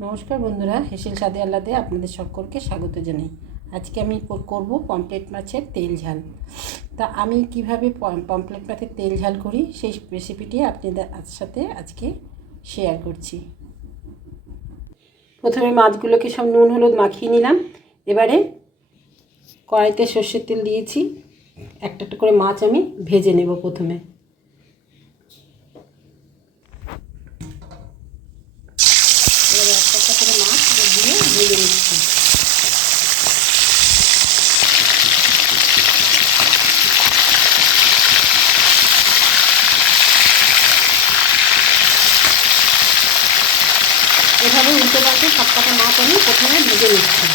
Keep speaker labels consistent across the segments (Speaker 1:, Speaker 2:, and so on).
Speaker 1: নমস্কার বন্ধুরা, হেসেল সাদে আল্লাদে আপনাদের সকলকে স্বাগত জানাই। আজকে আমি কর- করব পমপ্লেট মাছের তেল ঝাল। তা আমি কীভাবে পম- পমপ্লেট মাছের তেল ঝাল করি সেই রেসিপিটি আপনাদের সাথে আজকে শেয়ার করছি। প্রথমে মাছগুলোকে সব নুন, হলুদ মাখিয়ে নিলাম। এবারে কড়াইতে সর্ষের তেল দিয়েছি। একটা একটা করে মাছ আমি ভেজে নেব প্রথমে এবারে একটা একটা করে মাছ দিয়ে ভেজে নিচ্ছি পাল্টে সব কটা মাছ আমি প্রথমে ভেজে নিচ্ছি।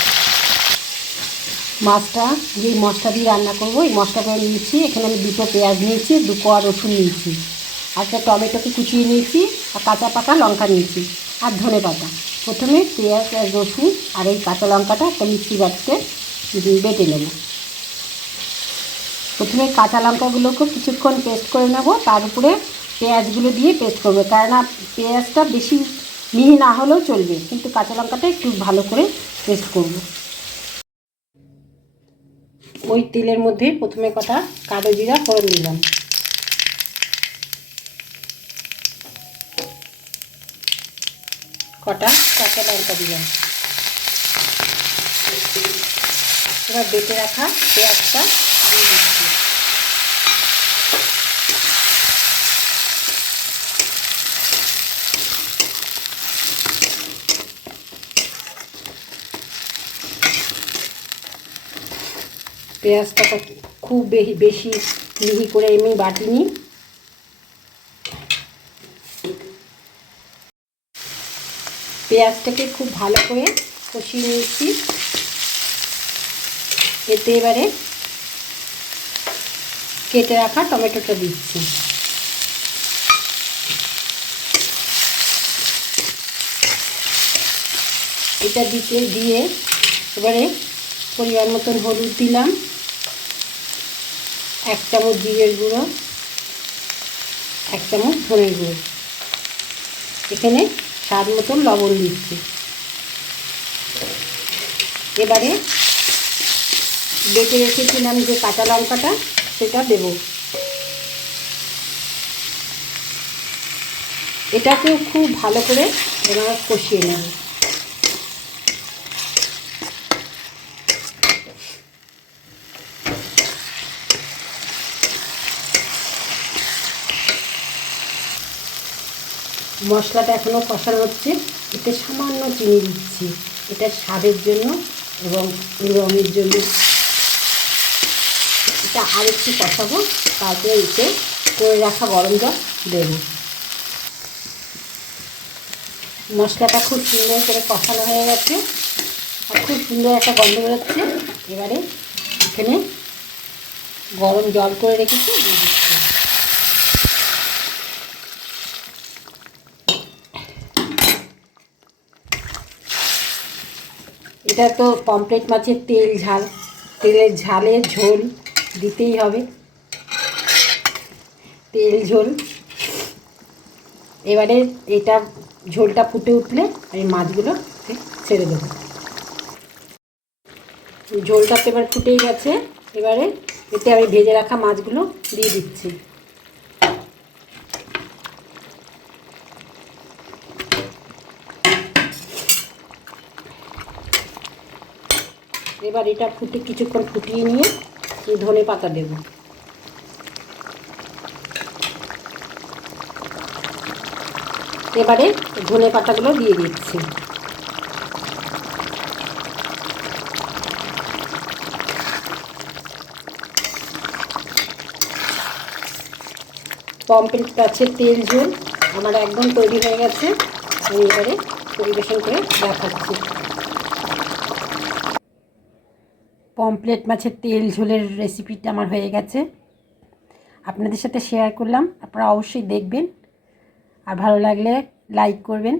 Speaker 1: মাছটা যে মশলা দিয়ে রান্না করব, এই মশলাটা নিয়েছি। এখানে আমি দুটো পেঁয়াজ নিয়েছি দু কোয়া রসুন নিয়েছি। আর একটা টমেটোকে কুচিয়ে নিয়েছি, আর কাঁচা পাকা লঙ্কা নিয়েছি, আর ধনে পাতা। প্রথমে পেঁয়াজ আর রসুন আর এই কাঁচা লঙ্কাটা একটা মিক্সি বাটিতে বেটে নেব। প্রথমে কাঁচা লঙ্কাগুলোকে কিছুক্ষণ পেস্ট করে নেব। তার উপরে পেঁয়াজগুলো দিয়ে পেস্ট করব। কেননা পেঁয়াজটা বেশি মিহি না হলেও চলবে, কিন্তু কাঁচা লঙ্কাটা একটু ভালো করে পেস্ট করব। ওই তেলের মধ্যে প্রথমে কটা কালো জিরা ফোড়ন দিলাম। কটা কাঁচা লঙ্কা দিলাম। এবার বেটে রাখা পেঁয়াজটা দিয়ে দিচ্ছি। পেঁয়াজটা খুব বেশি বেশি মিহি করে এমনি বাটিনি। পেঁয়াজটাকে খুব ভালো করে কষিয়ে নিয়েছি। এতে এবারে কেটে রাখা টমেটোটা দিচ্ছি। এটা দিতে, দিয়ে এবারে পরিমাণ মতন হলুদ দিলাম। এক চামচ জিরের গুঁড়ো, এক চামচ ধনের গুঁড়ো। এখানে স্বাদ মতন লবণ দিচ্ছি। এবারে বেটে রেখেছিলাম যে কাঁচা লঙ্কাটা, সেটা দেব। এটাকেও খুব ভালো করে এবার কষিয়ে নেব। মশলাটা এখনও কষানো হচ্ছে। এতে সামান্য চিনি দিচ্ছি। এটা স্বাদের জন্য এবং রঙের জন্য। এটা আর একটু কষাবো। তারপরে এতে করে রাখা গরম জল দেব। মশলাটা খুব সুন্দর করে কষানো হয়ে গেছে। আর খুব সুন্দর একটা গন্ধ বেরোচ্ছে। এবারে এখানে গরম জল করে রেখেছি এটা তো পমপ্লেট মাছের তেল, ঝাল। তেলের ঝালের ঝোল দিতেই হবে। তেল, ঝোল। এবারে এটা ঝোলটা ফুটে উঠলে আমি মাছগুলো ছেড়ে দেবো। ঝোলটা তো এবার ফুটেই গেছে। এবারে এতে আমি ভেজে রাখা মাছগুলো দিয়ে দিচ্ছি। এবার এটা ফুটে কিছুক্ষণ ফুটিয়ে নিয়ে এই ধনে পাতা দেব। এবারে ধনে পাতাগুলো দিয়ে দিচ্ছি। পম্পেট গাছের তেল ঝোল, আমার একদম তৈরি হয়ে গেছে। আমি এবারে পরিবেশন করে দেখাচ্ছি। পমপ্লেট মাছের তেল ঝোলের রেসিপিটা আমার হয়ে গেছে। আপনাদের সাথে শেয়ার করলাম, আপনারা অবশ্যই দেখবেন। আর ভালো লাগলে লাইক করবেন।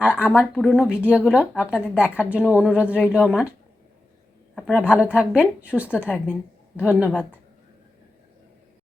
Speaker 1: আর আমার পুরনো ভিডিওগুলো আপনাদের দেখার জন্য অনুরোধ রইল আমার। আপনারা ভালো থাকবেন, সুস্থ থাকবেন। ধন্যবাদ।